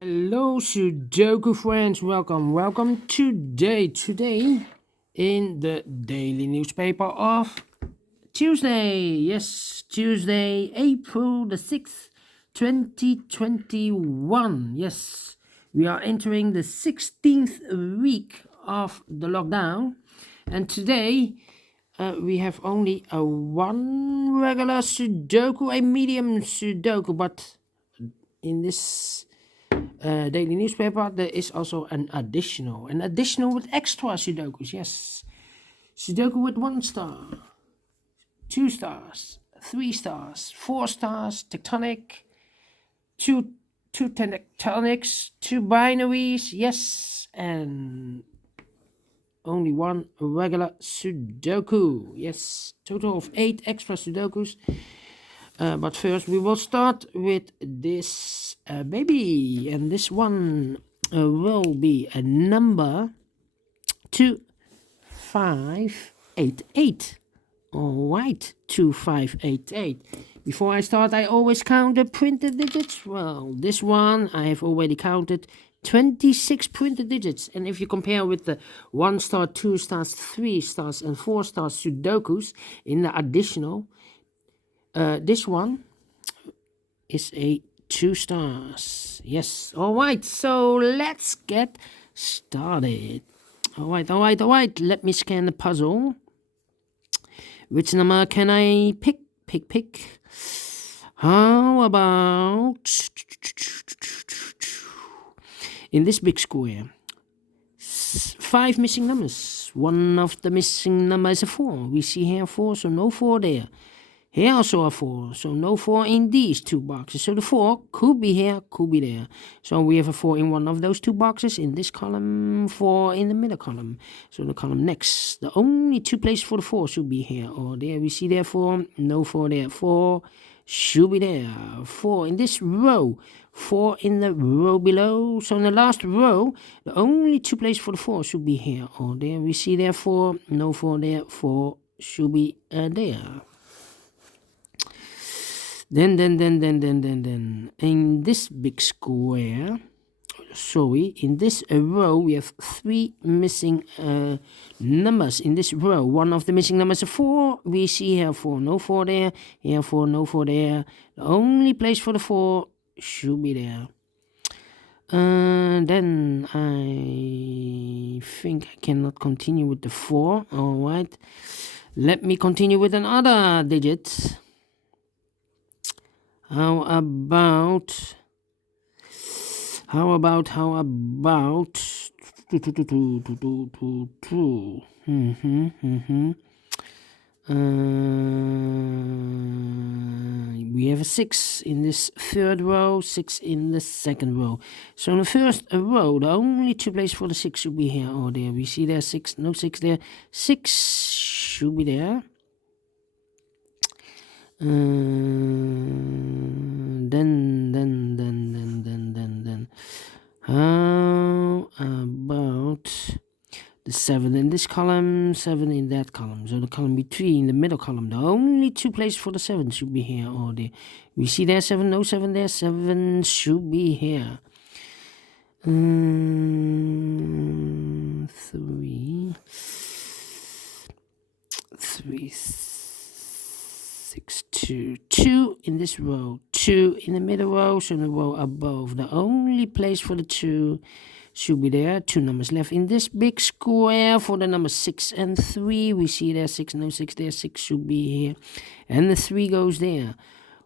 Hello, Sudoku friends. Welcome. Today in the daily newspaper of Tuesday. Yes, Tuesday, April the 6th, 2021. Yes, we are entering the 16th week of the lockdown. And today we have only a one regular Sudoku, a medium Sudoku. But in this daily newspaper, there is also an additional with extra Sudokus. Yes, Sudoku with 1 star, 2 stars, 3 stars, 4 stars, tectonic, two tectonics, two binaries. Yes, and only one regular Sudoku. Yes, total of 8 extra Sudokus. But first, we will start with this baby, and this one will be a number 2588. All right, 2588. Before I start, I always count the printed digits. Well, this one I have already counted 26 printed digits. And if you compare with the 1 star, 2 stars, 3 stars, and 4 star Sudokus in the additional, this one is a 2 stars. Yes. All right. So let's get started. All right. Let me scan the puzzle. Which number can I pick? Pick. How about in this big square? 5 missing numbers. One of the missing numbers is a 4. We see here 4, so no 4 there. Here also a 4, so no 4 in these 2 boxes. So the 4 could be here, could be there. So we have a 4 in one of those 2 boxes. In this column, 4 in the middle column. So the column next, the only 2 places for the 4 should be here or there. We see there 4, no 4 there. 4 should be there. 4 in this row, 4 in the row below. So in the last row, the only 2 places for the 4 should be here or there. We see there 4, no 4 there. 4 should be there. Then, in this big square, in this row, we have 3 missing numbers in this row. One of the missing numbers is 4. We see here 4, no 4 there. Here 4, no 4 there. The only place for the 4 should be there. Then I think I cannot continue with the 4. All right. Let me continue with another digit. How about we have a 6 in this third row, 6 in the second row. So in the first row, the only 2 places for the 6 should be here or there. We see there 6, no 6 there. 6 should be there. Then how about the 7 in this column, 7 in that column? So the column between the middle column, the only 2 places for the 7 should be here or there. We see there 7, no 7 there. 7 should be here. 3, 6, 2 in this row, 2 in the middle row, so in the row above. The only place for the 2 should be there. 2 numbers left in this big square for the numbers 6 and 3. We see there 6, no 6 there. 6 should be here, and the 3 goes there.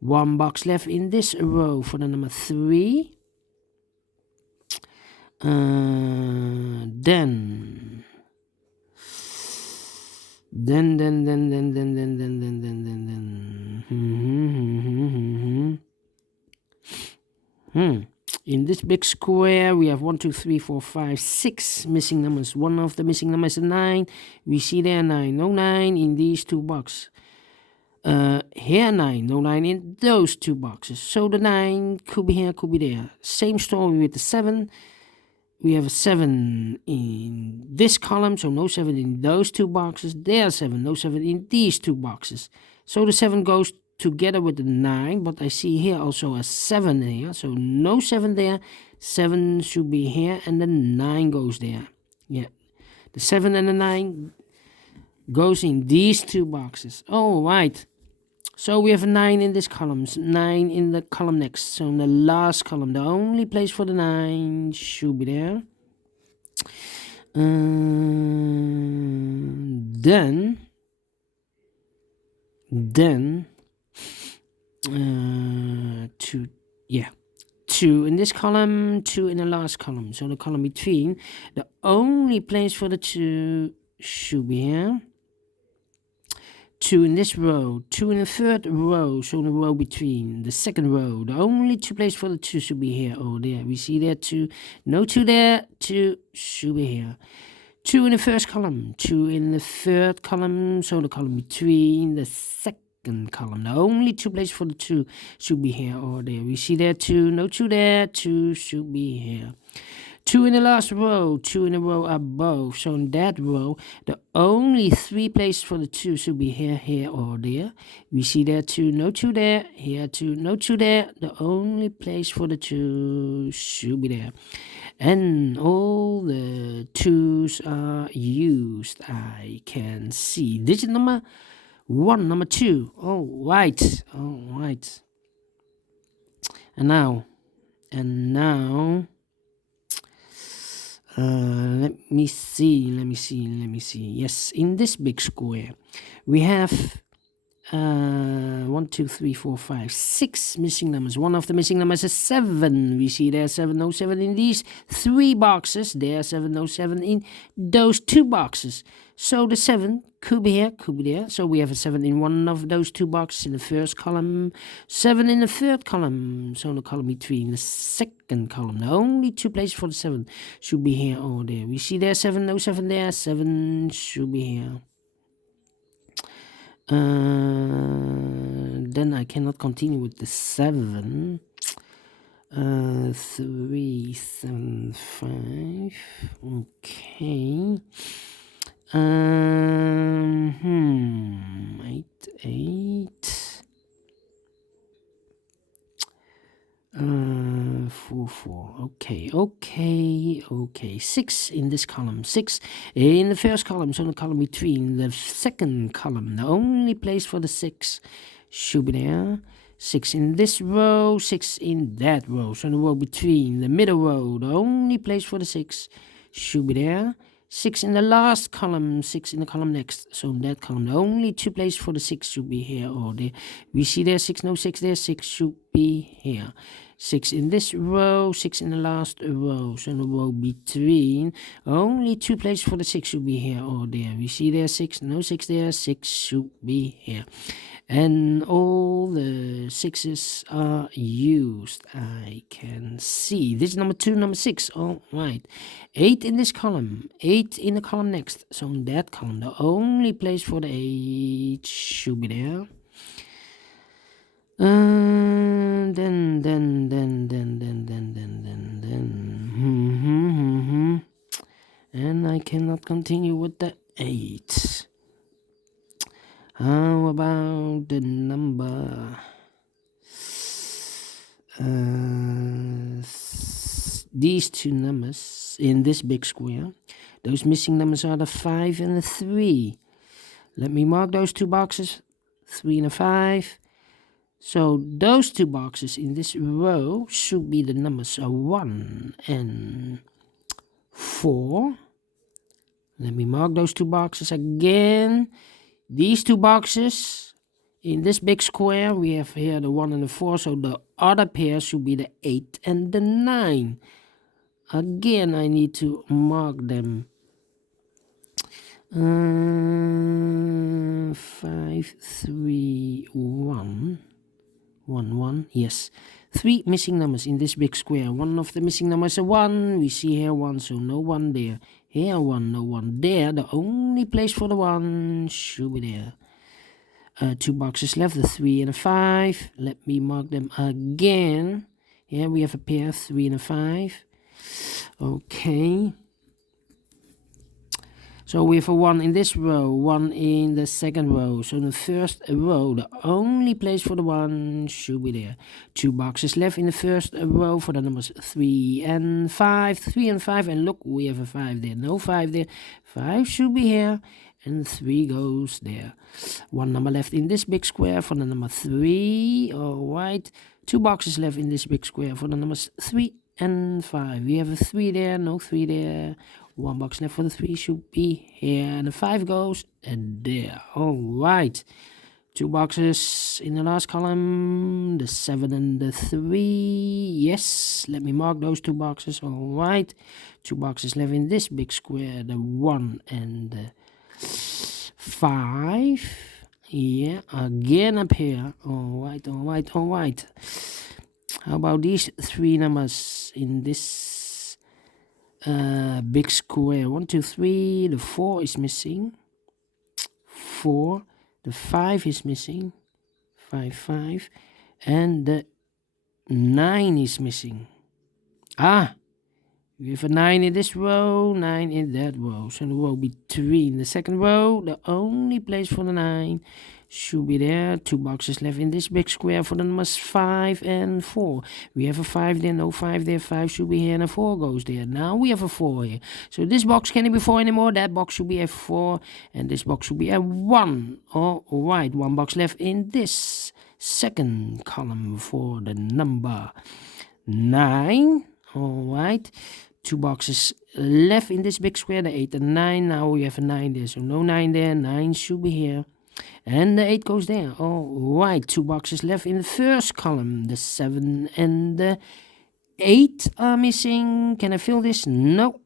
1 box left in this row for the number 3. Then in this big square, we have 1, 2, 3, 4, 5, 6 missing numbers. One of the missing numbers is 9. We see there 9, no 9 in these 2 boxes. Here 9, no 9 in those 2 boxes. So the 9 could be here, could be there. Same story with the 7. We have a 7 in this column, so no 7 in those 2 boxes. There's 7, no 7 in these 2 boxes. So the 7 goes together with the 9, but I see here also a 7 here, so no 7 there. 7 should be here, and the 9 goes there. Yeah, the 7 and the 9 goes in these 2 boxes. All right, so we have a 9 in this column, 9 in the column next. So in the last column, the only place for the 9 should be there. Then 2, yeah, 2 in this column, 2 in the last column. So the column between, the only place for the 2 should be here. 2 in this row, 2 in the third row, so the row between, the second row, the only 2 places for the 2 should be here or there. We see there 2, no 2 there, 2 should be here. 2 in the first column, 2 in the third column, so the column between, the second column, the only 2 places for the 2 should be here or there. We see there 2, no 2 there, 2 should be here. 2 in the last row, 2 in the row above. So in that row, the only 3 places for the 2 should be here, here, or there. We see there 2, no 2 there, here 2, no 2 there. The only place for the 2 should be there. And all the 2's are used. I can see digit number 1, number 2. All right. And now. Let me see. Yes, in this big square, we have 1, 2, 3, 4, 5, 6 missing numbers. One of the missing numbers is 7. We see there 7, no 7 in these 3 boxes. There 7, no 7 in those 2 boxes. So the 7 could be here, could be there. So we have a 7 in one of those 2 boxes in the first column, 7 in the third column. So the column between, the second column. The only 2 places for the 7 should be here or there. We see there 7, no 7 there. 7 should be here. Then I cannot continue with the 7. 3, 7, 5. Okay. 8, 8. 4, 4. Okay. 6 in this column. 6 in the first column, so the column between, the second column. The only place for the 6 should be there. 6 in this row, 6 in that row. So the row between, the middle row, the only place for the 6 should be there. 6 in the last column, 6 in the column next. So in that column, the only 2 places for the 6 should be here or there. We see there 6, no 6 there, 6 should be here. 6 in this row, 6 in the last row. So in the row between, only 2 places for the 6 should be here or there. We see there 6, no 6 there, 6 should be here. And all the 6's are used. I can see. This is number 2, number 6. All right. 8 in this column. 8 in the column next. So in that column, the only place for the 8 should be there. And I cannot continue with the 8. How about the number? These 2 numbers in this big square. Those missing numbers are the 5 and the 3. Let me mark those 2 boxes, 3 and a 5. So those 2 boxes in this row should be the numbers 1 and 4. Let me mark those 2 boxes again. These 2 boxes in this big square, we have here the 1 and the 4. So the other pair should be the 8 and the 9. Again, I need to mark them. 5, 3, 1. 1, 1, yes. 3 missing numbers in this big square. One of the missing numbers is a 1. We see here 1, so no 1 there. Here 1, no 1 there. The only place for the 1 should be there. 2 boxes left, the 3 and a 5. Let me mark them again. Here we have a pair, 3 and a 5. Okay. So we have a 1 in this row, 1 in the second row. So in the first row, the only place for the 1 should be there. 2 boxes left in the first row for the numbers 3 and 5. 3 and 5, and look, we have a 5 there. No 5 there. 5 should be here, and 3 goes there. 1 number left in this big square for the number 3. All right. 2 boxes left in this big square for the numbers 3 and 5. We have a 3 there, no 3 there. 1 box left for the 3 should be here, and the 5 goes there. All right. 2 boxes in the last column, the 7 and the 3. Yes, let me mark those 2 boxes. All right. 2 boxes left in this big square, the 1 and the 5. Yeah, again up here. All right, all right, all right. How about these 3 numbers in this big square? 1, 2, 3. The 4 is missing. 4. The 5 is missing. 5, 5. And the 9 is missing. We have a 9 in this row, 9 in that row. So the row be 3 in the second row. The only place for the 9 should be there. 2 boxes left in this big square for the numbers 5 and 4. We have a 5 there, no 5 there. 5 should be here, and a 4 goes there. Now we have a 4 here. So this box can't be 4 anymore. That box should be a 4, and this box should be a 1. All right, 1 box left in this second column for the number 9. All right. 2 boxes left in this big square, the 8 and 9. Now we have a 9 there, so no 9 there. 9 should be here, and the 8 goes there. All right. 2 boxes left in the first column, the 7 and the 8 are missing. Can I fill this? No.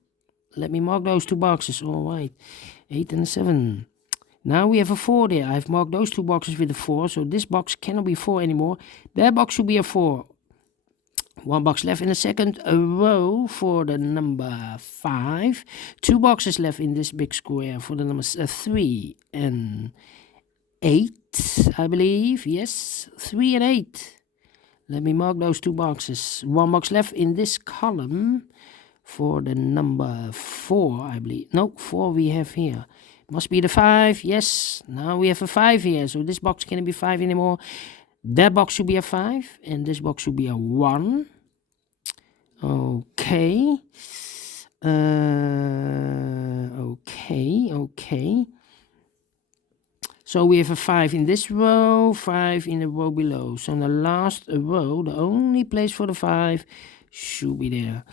Let me mark those 2 boxes. All right. 8 and 7. Now we have a 4 there. I've marked those 2 boxes with a 4, so this box cannot be 4 anymore. That box should be a 4. 1 box left in the second row for the number 5. 2 boxes left in this big square for the numbers 3 and 8, I believe. Yes, 3 and 8. Let me mark those 2 boxes. 1 box left in this column for the number 4, I believe. No, 4 we have here. Must be the 5. Yes, now we have a 5 here, so this box can't be 5 anymore. That box should be a 5, and this box should be a 1. Okay. Okay. So we have a 5 in this row, 5 in the row below. So in the last row, the only place for the 5 should be there.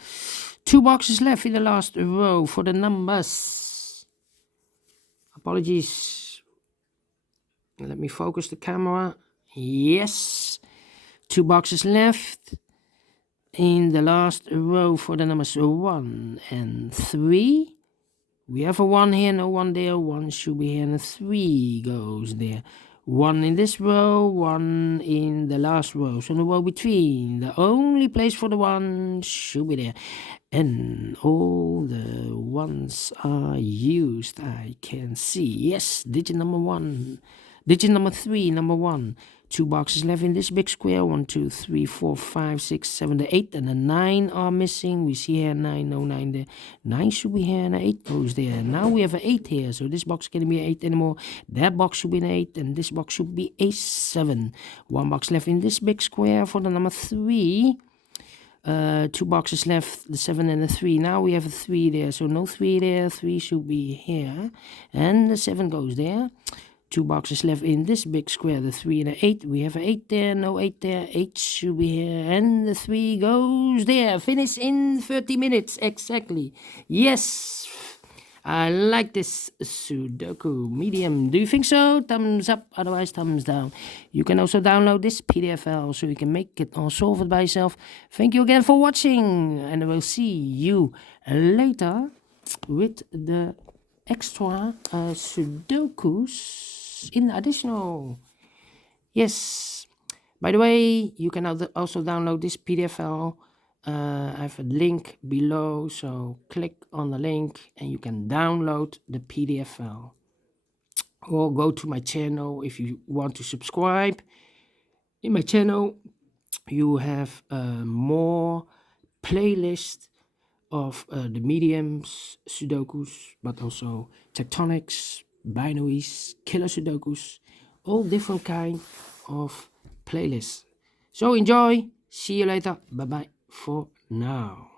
2 boxes left in the last row for the numbers. Apologies. Let me focus the camera. Yes. 2 boxes left in the last row for the numbers 1 and 3. We have a 1 here, no 1 there. 1 should be here, and a 3 goes there. 1 in this row, 1 in the last row. So the row between, the only place for the 1 should be there. And all the 1s are used, I can see. Yes, digit number 1. Digit number 3, number 1. 2 boxes left in this big square. 1, 2, 3, 4, 5, 6, 7, 8, and the 9 are missing. We see here 9, no 9 there. 9 should be here, and the 8 goes there. Now we have an 8 here, so this box can't be an 8 anymore. That box should be an 8, and this box should be a 7. 1 box left in this big square for the number 3. 2 boxes left, the 7 and the 3. Now we have a 3 there, so no 3 there. 3 should be here, and the 7 goes there. 2 boxes left in this big square, the 3 and the 8. We have an 8 there, no 8 there. 8 should be here, and the 3 goes there. Finish in 30 minutes, exactly. Yes, I like this Sudoku Medium. Do you think so? Thumbs up, otherwise thumbs down. You can also download this PDF file so you can make it or solve it by yourself. Thank you again for watching, and I will see you later with the extra Sudokus in additional. Yes, by the way, you can also download this PDF file. I have a link below, so click on the link and you can download the PDF file, or go to my channel if you want to subscribe. In my channel you have more playlist of the mediums Sudokus, but also tectonics, binaries, killer Sudokus, all different kind of playlists. So enjoy. See you later. Bye bye for now.